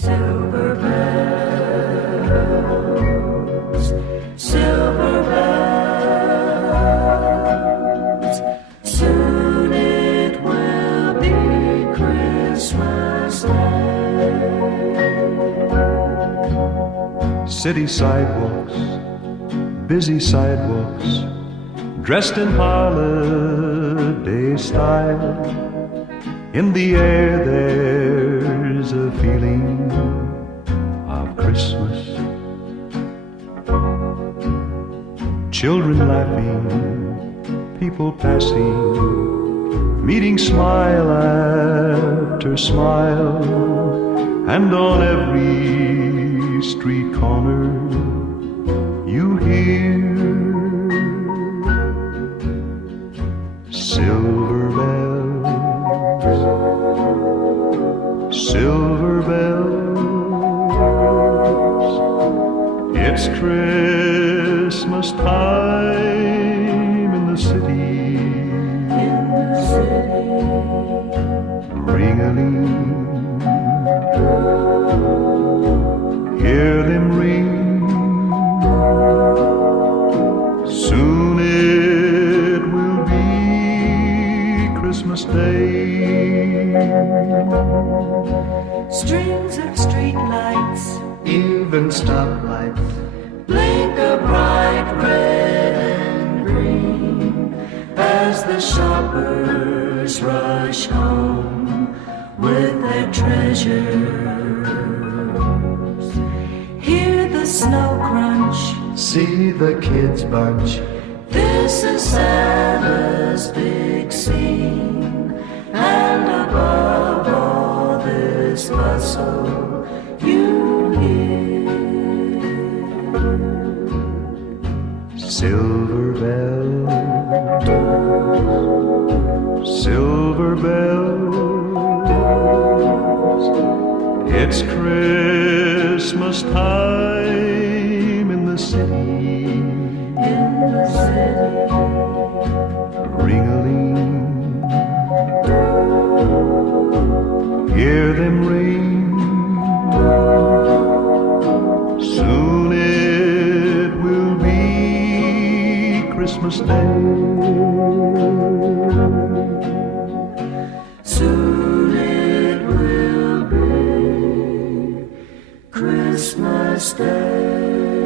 Silver bells, silver bells, soon it will be Christmas Day. City sidewalks, busy sidewalks, dressed in holiday style. In the air there's a feeling of Christmas. Children laughing, people passing, meeting smile after smile, and on every street corner you hear silver bells, silver bells. It's Christmas time in the city. Ring-a-ling, hear them ring. Soon it will be Christmas Day. Strings of street lights, Even stoplights, blink a bright red and green as the shoppers rush home with their treasures. Hear the snow crunch, see the kids bunch. this is Santa's big scene, and above all this bustle you hear Silver bells, silver bells. It's Christmas time in the city. Ring-a-ling, hear them ring. Soon it will be Christmas Day. Soon it will be Christmas Day.